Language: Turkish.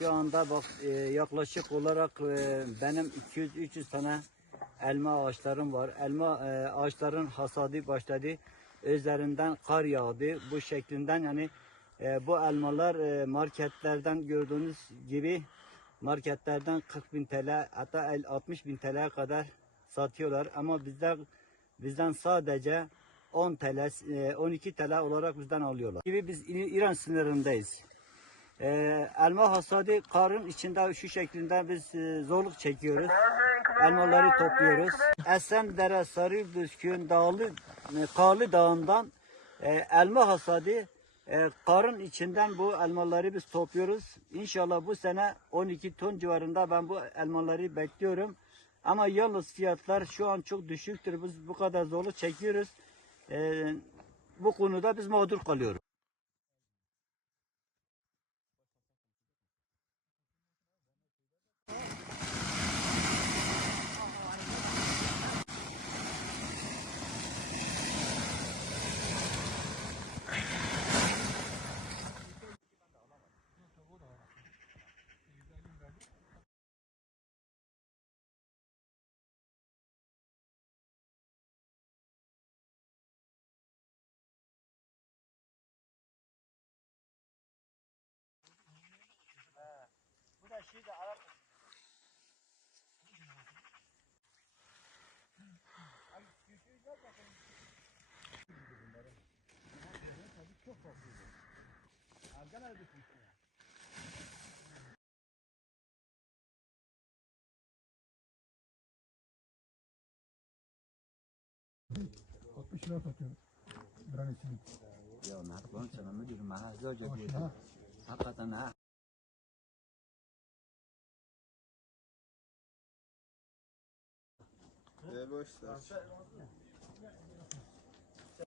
Şu anda bak e, yaklaşık olarak e, benim 200-300 tane elma ağaçlarım var. Elma e, ağaçların hasadı başladı. Üzerinden kar yağdı. Bu şeklinden yani e, bu elmalar e, marketlerden gördüğünüz gibi marketlerden 40 bin TL hatta el- 60 bin TL'ye kadar satıyorlar. Ama bizden bizden sadece 10 TL, e, 12 TL olarak bizden alıyorlar. Gibi biz İran sınırındayız. Ee, elma hasadı karın içinde şu şeklinde biz e, zorluk çekiyoruz. Elmaları topluyoruz. Esendere Sarıbüskün Dağlı e, Karlı Dağı'ndan e, elma hasadı e, karın içinden bu elmaları biz topluyoruz. İnşallah bu sene 12 ton civarında ben bu elmaları bekliyorum. Ama yalnız fiyatlar şu an çok düşüktür. Biz bu kadar zorluk çekiyoruz. E, bu konuda biz mağdur kalıyoruz. Şeyde Arap lira satıyorum. Granisini. Ya ne yapalım sana ne diyorum ha zoca Hoş diyorum. ha. Hakikaten ha. Boş ver.